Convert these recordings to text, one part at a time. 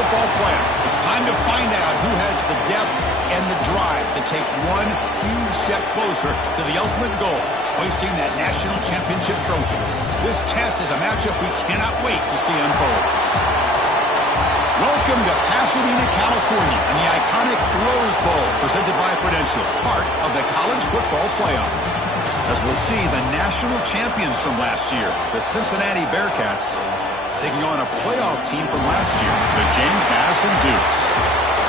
Football playoff. It's time to find out who has the depth and the drive to take one huge step closer to the ultimate goal, hoisting that national championship trophy. This test is a matchup we cannot wait to see unfold. Welcome to Pasadena, California, and the iconic Rose Bowl, presented by Prudential, part of the college football playoff. As we'll see, the national champions from last year, the Cincinnati Bearcats, taking on a playoff team from last year, the James Madison Dukes.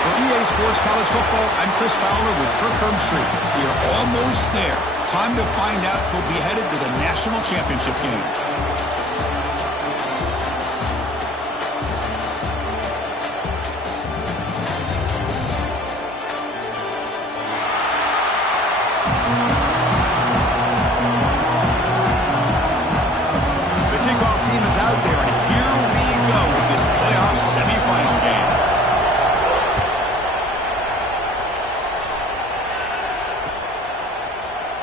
For EA Sports College Football, I'm Chris Fowler with Kirk Herbstreit. We are almost there. Time to find out who'll be headed to the national championship game.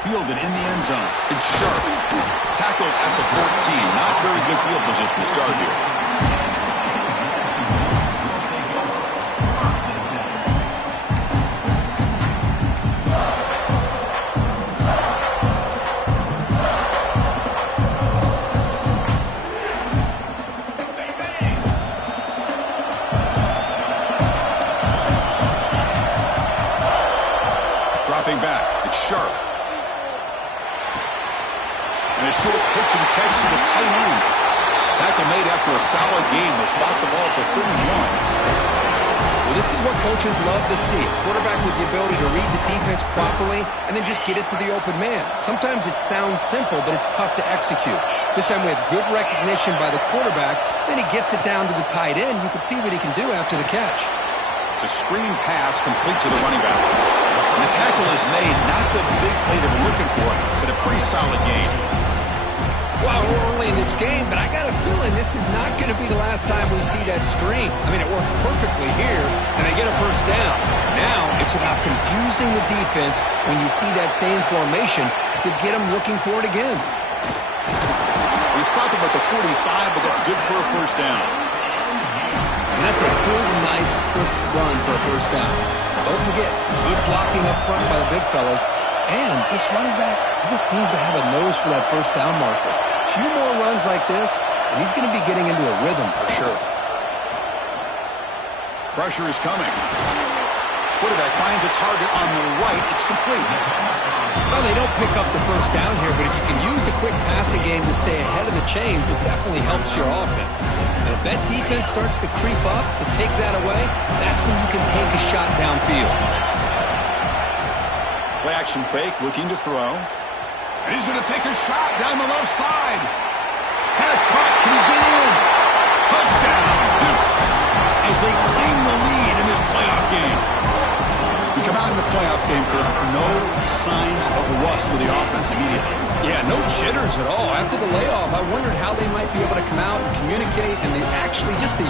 Fielded in the end zone. It's sharp. Tackled at the 14. Not very good field position to start here. Dropping back. It's sharp. And a short pitch and catch to the tight end. Tackle made after a solid game to stop the ball for 31. Well, this is what coaches love to see. A quarterback with the ability to read the defense properly and then just get it to the open man. Sometimes it sounds simple, but it's tough to execute. This time we have good recognition by the quarterback. Then he gets it down to the tight end. You can see what he can do after the catch. It's a screen pass complete to the running back. And the tackle is made, not the big play that we're looking for, but a pretty solid gain. Well, we're early in this game, but I got a feeling this is not going to be the last time we see that screen. I mean, it worked perfectly here, and they get a first down. Now it's about confusing the defense when you see that same formation to get them looking for it again. We stop him at the 45, but that's good for a first down. And that's a good, nice, crisp run for a first down. Don't forget, good blocking up front by the big fellas. And this running back, he just seems to have a nose for that first down marker. A few more runs like this, and he's going to be getting into a rhythm for sure. Pressure is coming. Quarterback finds a target on the right. It's complete. Well, they don't pick up the first down here, but if you can use the quick passing game to stay ahead of the chains, it definitely helps your offense. And if that defense starts to creep up and take that away, that's when you can take a shot downfield. Play action fake, looking to throw. And he's going to take a shot down the left side. Pass caught. Can he get in? Touchdown, Dukes, as they claim the lead in this playoff game. We come out in the playoff game, Kirk. No signs of rust for the offense immediately. Yeah, no jitters at all. After the layoff, I wondered how they might be able to come out and communicate, and they actually just the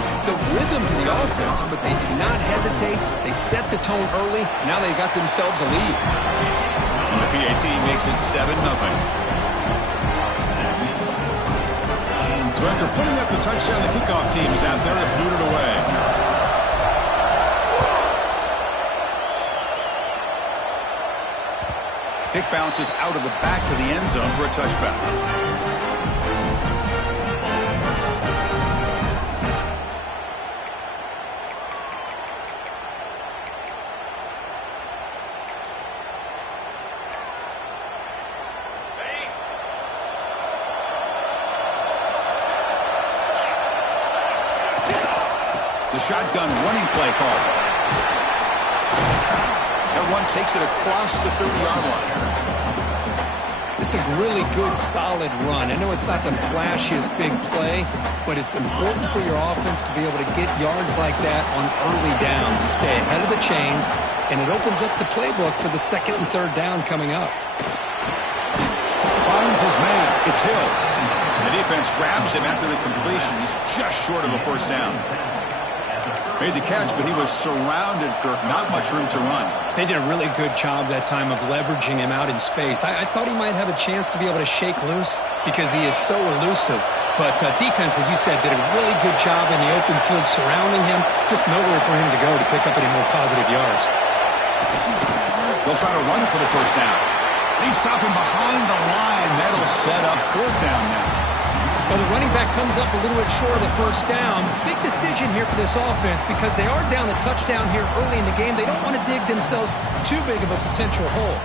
rhythm to the offense, but they did not hesitate. They set the tone early. Now they got themselves a lead. And the PAT makes it 7-0. So after putting up the touchdown, the kickoff team is out there to boot it away. Kick bounces out of the back of the end zone for a touchback. The shotgun running play call. One takes it across the 30-yard line. This is a really good, solid run. I know it's not the flashiest big play, but it's important for your offense to be able to get yards like that on early downs. You stay ahead of the chains, and it opens up the playbook for the second and third down coming up. Finds his man. It's Hill. The defense grabs him after the completion. He's just short of a first down. Made the catch, but he was surrounded, Kirk. Not much room to run. They did a really good job that time of leveraging him out in space. I thought he might have a chance to be able to shake loose because he is so elusive. But defense, as you said, did a really good job in the open field surrounding him. Just nowhere for him to go to pick up any more positive yards. They'll try to run for the first down. They stop him behind the line. That'll set up fourth down now. Well, the running back comes up a little bit short of the first down. Big decision here for this offense because they are down a touchdown here early in the game. They don't want to dig themselves too big of a potential hole.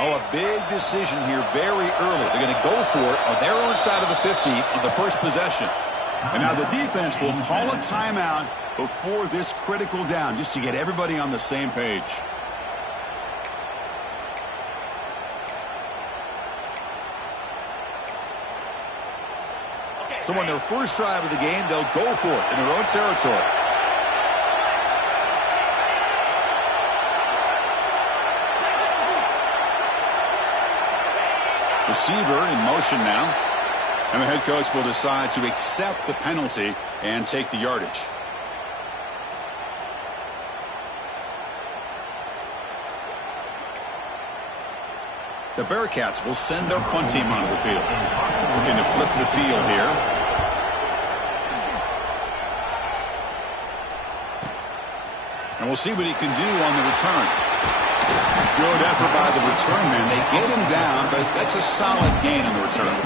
Oh, a big decision here very early. They're going to go for it on their own side of the 50 on the first possession. And now the defense will call a timeout before this critical down just to get everybody on the same page. So on their first drive of the game, they'll go for it in their own territory. Receiver in motion now. And the head coach will decide to accept the penalty and take the yardage. The Bearcats will send their punt team onto the field. Looking to flip the field here. And we'll see what he can do on the return. Good effort by the return man. They get him down, but that's a solid gain on the return.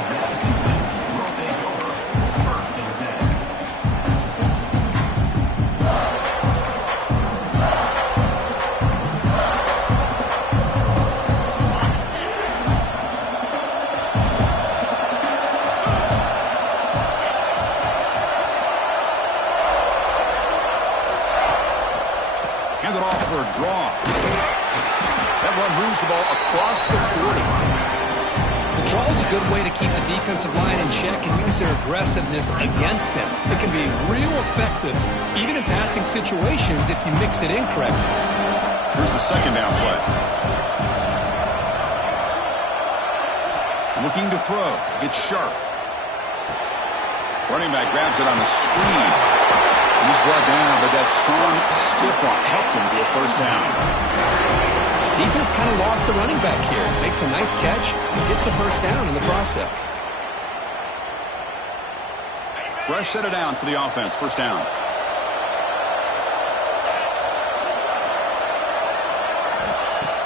Hand it off for a draw. That run moves the ball across the 40. The draw is a good way to keep the defensive line in check and use their aggressiveness against them. It can be real effective, even in passing situations, if you mix it in correctly. Here's the second down play. Looking to throw. It's Sharp. Running back grabs it on the screen. And he's brought down, but that strong, stiff arm helped him to a first down. Defense kind of lost a running back here. Makes a nice catch and gets the first down in the process. Fresh set of downs for the offense. First down.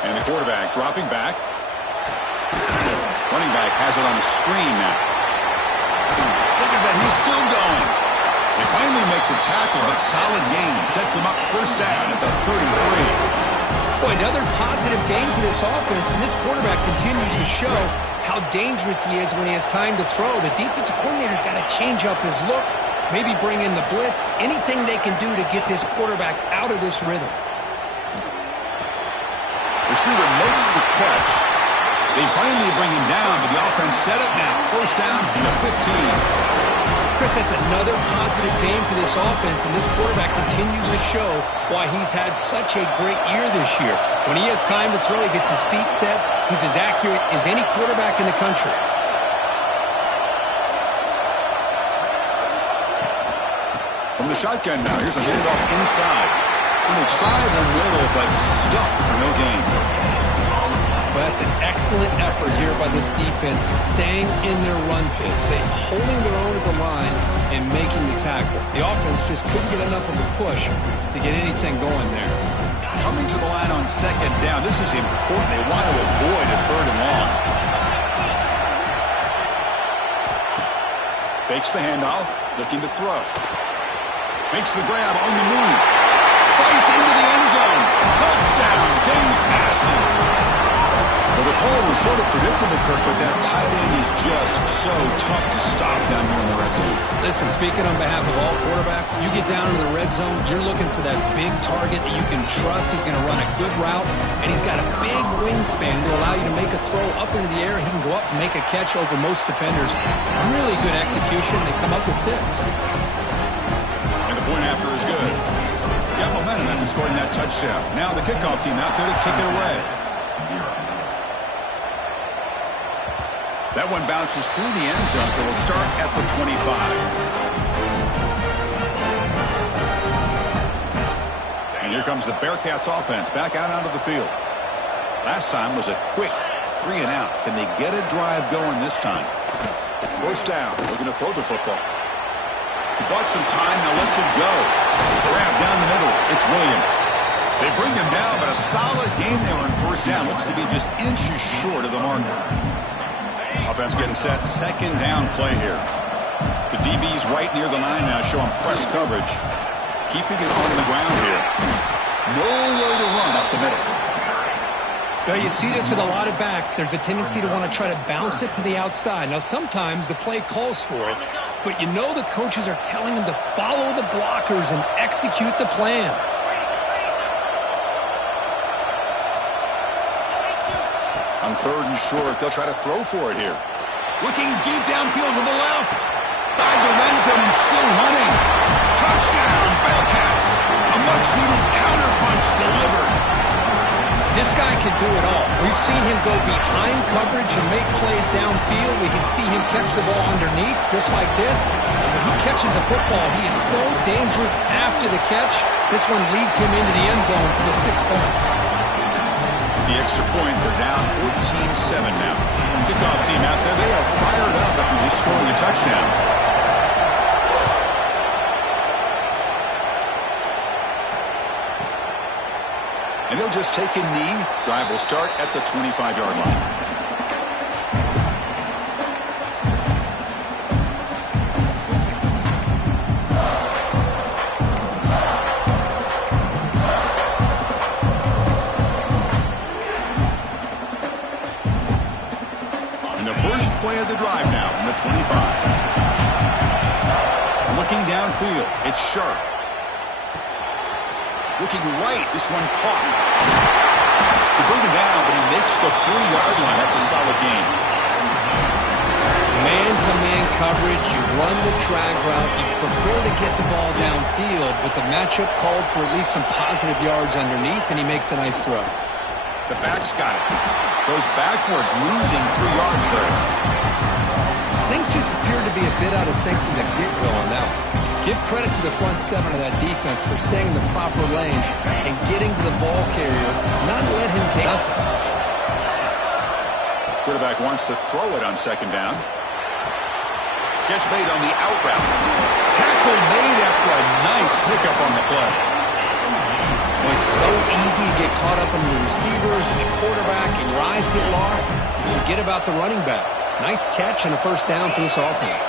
And the quarterback dropping back. Running back has it on the screen now. Look at that. He's still going. They finally make the tackle, but solid gain sets him up first down at the 33. Boy, another positive game for this offense, and this quarterback continues to show how dangerous he is when he has time to throw. The defensive coordinator's got to change up his looks, maybe bring in the blitz, anything they can do to get this quarterback out of this rhythm. Receiver makes the catch. They finally bring him down, but the offense set up now. First down from the 15. Chris, that's another positive game for this offense, and this quarterback continues to show why he's had such a great year this year. When he has time to throw, he gets his feet set. He's as accurate as any quarterback in the country. From the shotgun now, here's a handoff inside. And they try the middle, but stuffed for no gain. But that's an excellent effort here by this defense, staying in their run fit, holding their own at the line and making the tackle. The offense just couldn't get enough of a push to get anything going there. Coming to the line on second down, this is important. They want to avoid a third and long. Fakes the handoff, looking to throw. Makes the grab on the move. Fights into the end zone. Touchdown, James Madison. Well, the call was sort of predictable, Kirk, but that tight end is just so tough to stop down here in the red zone. Listen, speaking on behalf of all quarterbacks, you get down into the red zone, you're looking for that big target that you can trust. He's going to run a good route, and he's got a big wingspan to allow you to make a throw up into the air. He can go up and make a catch over most defenders. Really good execution. They come up with 6. And the point after is good. Got momentum after scoring that touchdown. Now the kickoff team out there to kick it away. That one bounces through the end zone, so they'll start at the 25. And here comes the Bearcats offense back out onto the field. Last time was a quick 3 and out. Can they get a drive going this time? First down. Looking to throw the football. He bought some time. Now lets him go. Grab down the middle. It's Williams. They bring him down, but a solid game there on first down. Looks to be just inches short of the marker. Offense getting set. Second down play here. The DB's right near the line now, showing press coverage. Keeping it on the ground here. No way to run up the middle. Well, you see this with a lot of backs. There's a tendency to want to try to bounce it to the outside. Now, sometimes the play calls for it, but you know the coaches are telling them to follow the blockers and execute the plan. On third and short, they'll try to throw for it here. Looking deep downfield to the left. By the end zone and still running. Touchdown, Bearcats. A much-needed counterpunch delivered. This guy can do it all. We've seen him go behind coverage and make plays downfield. We can see him catch the ball underneath, just like this. And when he catches a football, he is so dangerous after the catch. This one leads him into the end zone for the 6 points. The extra point, they're down 14-7 now. Kickoff team out there, they are fired up after just scoring a touchdown. And they'll just take a knee. Drive will start at the 25-yard line. And the first play of the drive now from the 25. Looking downfield, it's Sharp. Looking right, this one caught. They bring him down, but he makes the 3-yard line. That's a solid gain. Man-to-man coverage, you run the drag route. You prefer to get the ball downfield, but the matchup called for at least some positive yards underneath, and he makes a nice throw. The back's got it. Goes backwards, losing 3 yards there. Things just appeared to be a bit out of sync from the get-go on that one. Give credit to the front 7 of that defense for staying in the proper lanes and getting to the ball carrier, not let him do nothing. Quarterback wants to throw it on second down. Catch made on the out route. Tackle made after a nice pickup on the play. Well, it's so easy to get caught up in the receivers and the quarterback, and your eyes get lost. You forget about the running back. Nice catch and a first down for this offense.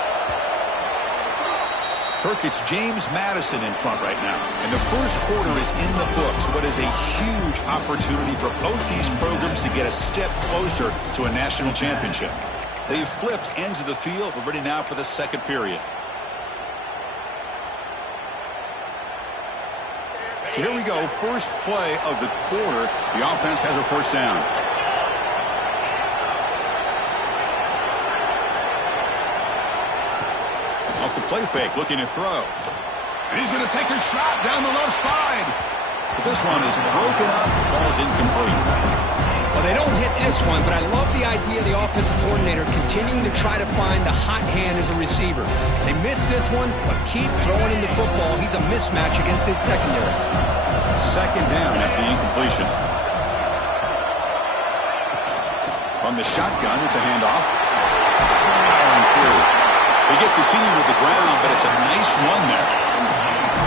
Kirk, it's James Madison in front right now. And the first quarter is in the books. What is a huge opportunity for both these programs to get a step closer to a national championship. They've flipped ends of the field. We're ready now for the second period. So here we go. First play of the quarter. The offense has a first down. Off the play fake, looking to throw. And he's going to take a shot down the left side. But this one is broken up. Ball's incomplete. Well, they don't hit this one, but I love the idea of the offensive coordinator continuing to try to find the hot hand as a receiver. They missed this one, but keep throwing him the football. He's a mismatch against his secondary. Second down after the incompletion. From the shotgun, it's a handoff. Firing through. They get the senior to the ground, but it's a nice run there.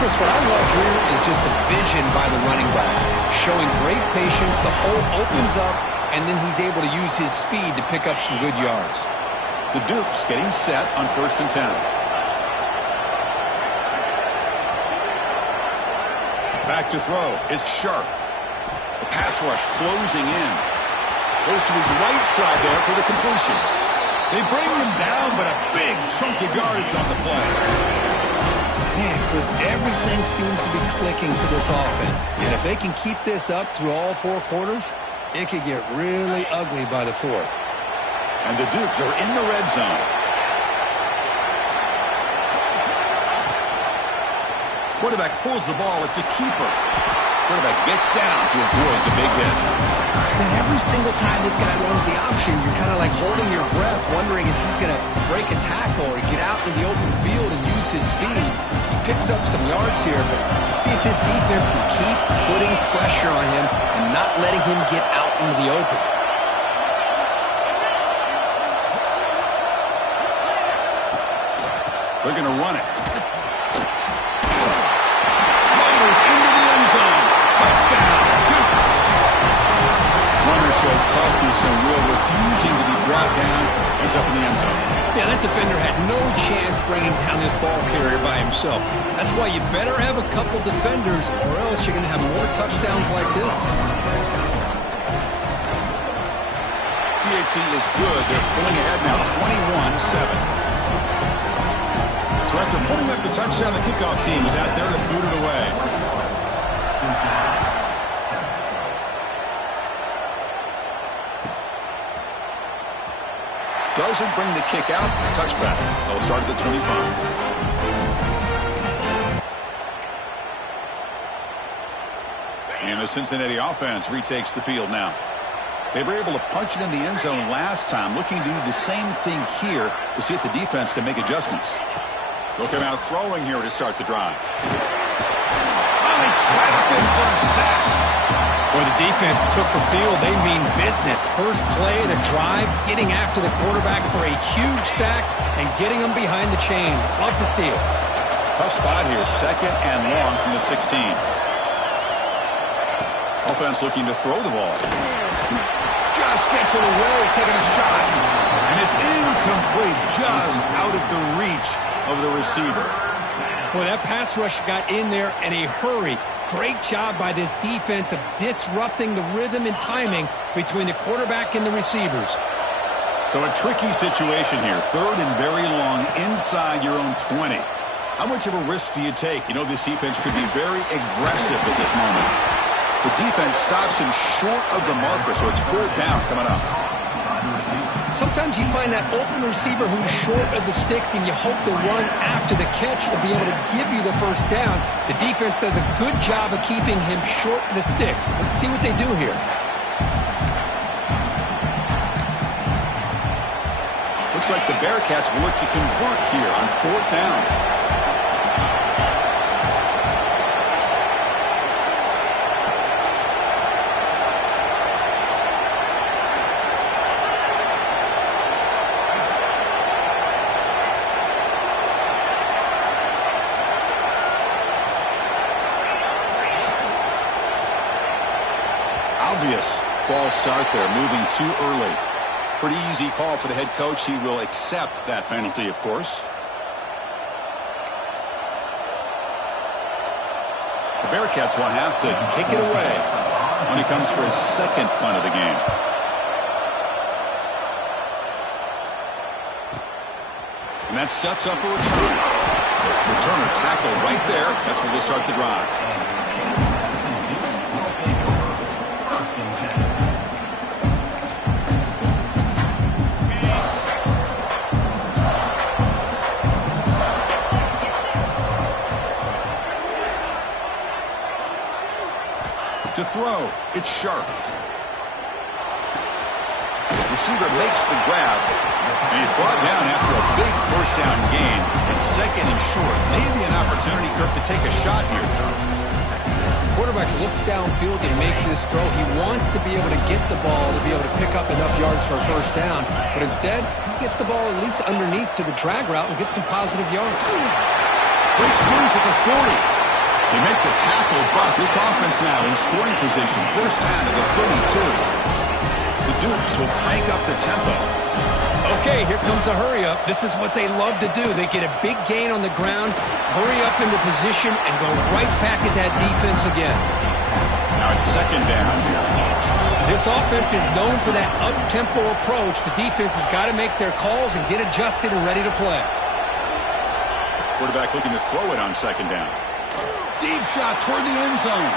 Chris, what I love here is just the vision by the running back. Showing great patience, the hole opens up, and then he's able to use his speed to pick up some good yards. The Dukes getting set on 1st and 10. Back to throw. It's Sharp. The pass rush closing in. Goes to his right side there for the completion. They bring him down, but a big chunk of yardage on the play. Man, Chris, everything seems to be clicking for this offense. And if they can keep this up through all 4 quarters, it could get really ugly by the 4th. And the Dukes are in the red zone. Quarterback pulls the ball. It's a keeper. Quarterback gets down to avoid the big hit. Man, every single time this guy runs the option, you're kind of like holding your breath, wondering if he's going to break a tackle or get out into the open field and use his speed. He picks up some yards here, but see if this defense can keep putting pressure on him and not letting him get out into the open. They're going to run it. Motors into the end zone. Touchdown, Dukes. Runner shows toughness and will, refusing to be brought down. Ends up in the end zone. Yeah, that defender had no chance bringing down this ball carrier by himself. That's why you better have a couple defenders, or else you're going to have more touchdowns like this. PHC is good. They're pulling ahead now, 21-7. So after putting up the touchdown, the kickoff team is out there to boot it away. Doesn't bring the kick out. Touchback. They'll start at the 25. And the Cincinnati offense retakes the field now. They were able to punch it in the end zone last time, looking to do the same thing here to see if the defense can make adjustments. They'll come out throwing here to start the drive. Finally trapped in for a sack. Well, the defense took the field. They mean business. First play of the drive, getting after the quarterback for a huge sack and getting him behind the chains. Love to see it. Tough spot here, second and long from the 16. Offense looking to throw the ball. Just gets it away, taking a shot. And it's incomplete, just out of the reach of the receiver. Well, that pass rush got in there in a hurry. Great job by this defense of disrupting the rhythm and timing between the quarterback and the receivers. So a tricky situation here. Third and very long inside your own 20. How much of a risk do you take? You know, this defense could be very aggressive at this moment. The defense stops him short of the marker, so it's fourth down coming up. Sometimes you find that open receiver who's short of the sticks, and you hope the run after the catch will be able to give you the first down. The defense does a good job of keeping him short of the sticks. Let's see what they do here. Looks like the Bearcats will look to convert here on fourth down. Obvious false start there, moving too early. Pretty easy call for the head coach. He will accept that penalty, of course. The Bearcats will have to kick it away when he comes for his second punt of the game. And that sets up a return. Returner tackle right there. That's where they'll start the drive. To throw, it's sharp. Receiver makes the grab, and he's brought down after a big first down gain. It's second and short. Maybe an opportunity, Kirk, to take a shot here. Quarterback looks downfield to make this throw. He wants to be able to get the ball to be able to pick up enough yards for a first down, but instead, he gets the ball at least underneath to the drag route and gets some positive yards. Breaks loose at the 40. They make the tackle, but this offense now in scoring position. First down to the 32. The Dukes will crank up the tempo. Okay, here comes the hurry up. This is what they love to do. They get a big gain on the ground, hurry up into position, and go right back at that defense again. Now it's second down here. This offense is known for that up-tempo approach. The defense has got to make their calls and get adjusted and ready to play. Quarterback looking to throw it on second down. Deep shot toward the end zone.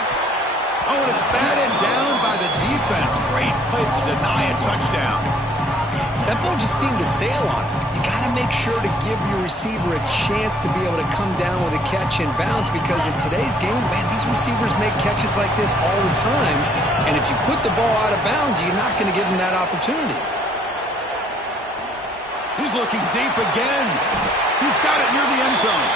Oh, and it's batted down by the defense. Great play to deny a touchdown. That ball just seemed to sail on it. You got to make sure to give your receiver a chance to be able to come down with a catch and bounce, because in today's game, man, these receivers make catches like this all the time. And if you put the ball out of bounds, you're not going to give them that opportunity. He's looking deep again. He's got it near the end zone.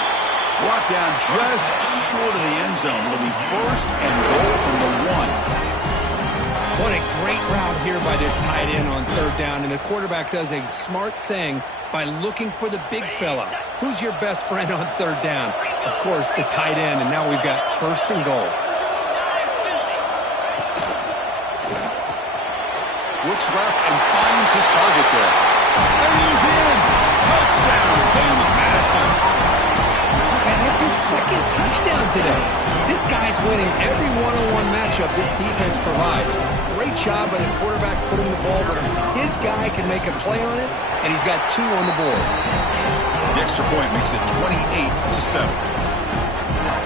Brought down just short of the end zone. It'll be first and goal from the 1. What a great route here by this tight end on third down, and the quarterback does a smart thing by looking for the big fella. Who's your best friend on third down? Of course, the tight end, and now we've got first and goal. Looks left and finds his target there. And he's in. Touchdown, James Madison. Man, that's his second touchdown today. This guy's winning every one-on-one matchup this defense provides. Great job by the quarterback putting the ball where his guy can make a play on it, and he's got 2 on the board. The extra point makes it 28-7.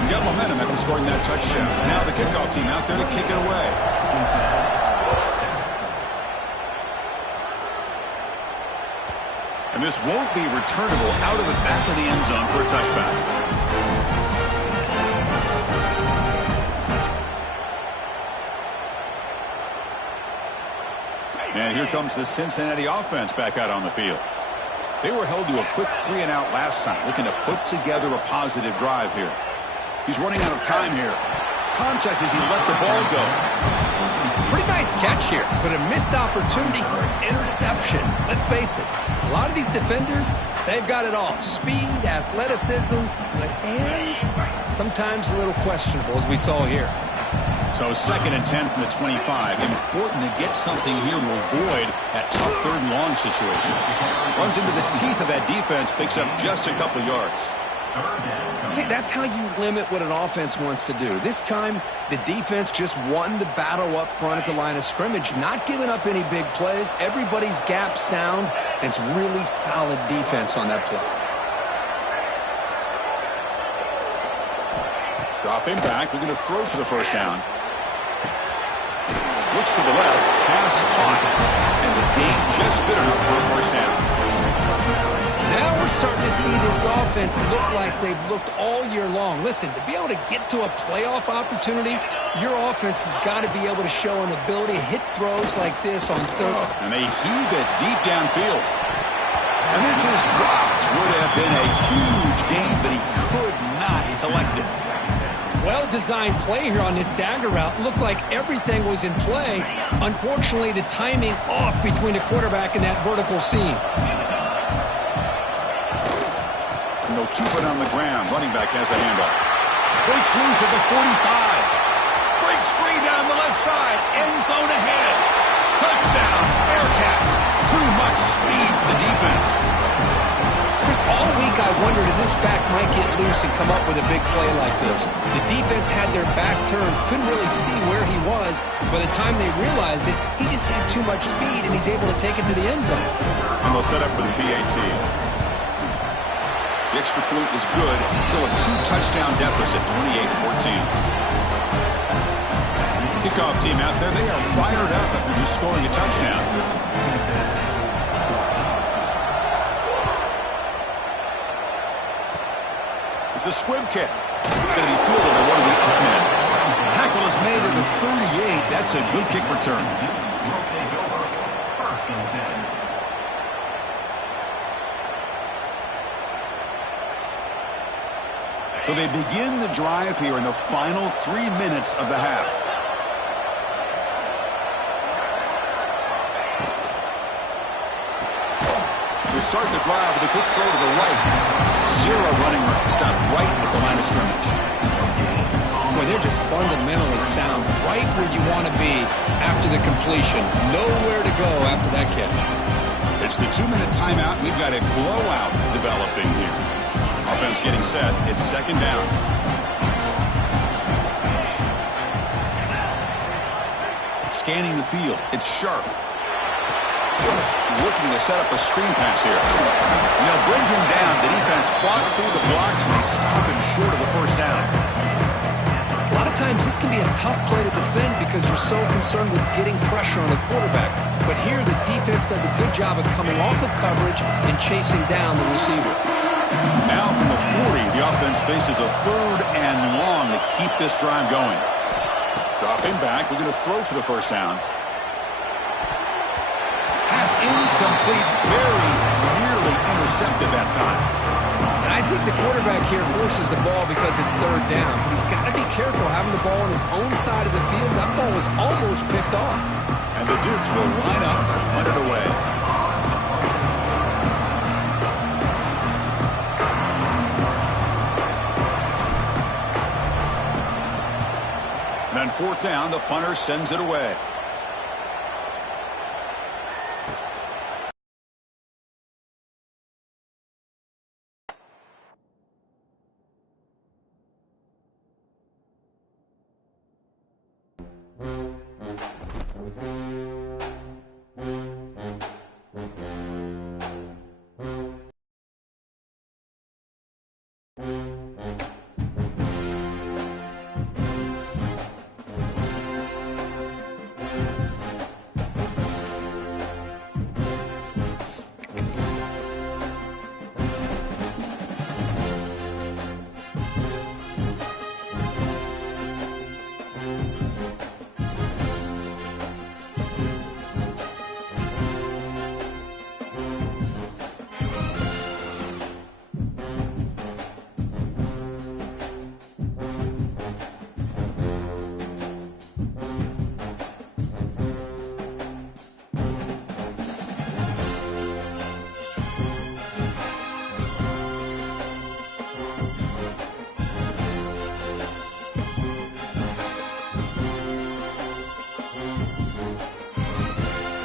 We got momentum after scoring that touchdown. Now the kickoff team out there to kick it away. And this won't be returnable out of the back of the end zone for a touchback. And here comes the Cincinnati offense back out on the field. They were held to a quick 3-and-out last time, looking to put together a positive drive here. He's running out of time here. Contact as he let the ball go. Pretty nice catch here, but a missed opportunity for an interception. Let's face it, a lot of these defenders, they've got it all. Speed, athleticism, but hands, sometimes a little questionable, as we saw here. So 2nd and 10 from the 25. Important to get something here to avoid that tough 3rd and long situation. Runs into the teeth of that defense, picks up just a couple yards. See, that's how you limit what an offense wants to do. This time, the defense just won the battle up front at the line of scrimmage, not giving up any big plays. Everybody's gap sound, and it's really solid defense on that play. Dropping back, looking to throw for the first down. Looks to the left, pass caught, and the gain just good enough for a first down. Now we're starting to see this offense look like they've looked all year long. Listen, to be able to get to a playoff opportunity, your offense has got to be able to show an ability to hit throws like this on third. And they heave it deep downfield. And this is dropped. Would have been a huge gain, but he could not collect it. Well-designed play here on this dagger route. Looked like everything was in play. Unfortunately, the timing off between the quarterback and that vertical seam. And they'll keep it on the ground. Running back has the handoff. Breaks loose at the 45. Breaks free down the left side. End zone ahead. Touchdown. Bearcats. Too much speed for the defense. Chris, all week I wondered if this back might get loose and come up with a big play like this. The defense had their back turned, couldn't really see where he was. By the time they realized it, he just had too much speed, and he's able to take it to the end zone. And they'll set up for the PAT. The extra point is good. Still a 2-touchdown deficit, 28-14. Kickoff team out there, they are fired up after just scoring a touchdown. It's a squib kick. It's going to be fielded by one of the up men. Tackle is made at the 38. That's a good kick return. So they begin the drive here in the final 3 minutes of the half. They start the drive with a quick throw to the right. Zero running stop right at the line of scrimmage. Boy, they're just fundamentally sound right where you want to be after the completion. Nowhere to go after that catch. It's the 2-minute timeout. We've got a blowout developing here. Offense getting set. It's 2nd down. Scanning the field. It's Sharp. Looking to set up a screen pass here. And they'll bring him down. The defense fought through the blocks, and they stop him short of the first down. A lot of times this can be a tough play to defend because you're so concerned with getting pressure on the quarterback. But here the defense does a good job of coming off of coverage and chasing down the receiver. Now from the 40, the offense faces a 3rd and long to keep this drive going. Dropping back, we're going to throw for the first down. Pass incomplete, very nearly intercepted that time. And I think the quarterback here forces the ball because it's third down. But he's got to be careful having the ball on his own side of the field. That ball was almost picked off. And the Dukes will line up to punt it away. And on fourth down, the punter sends it away.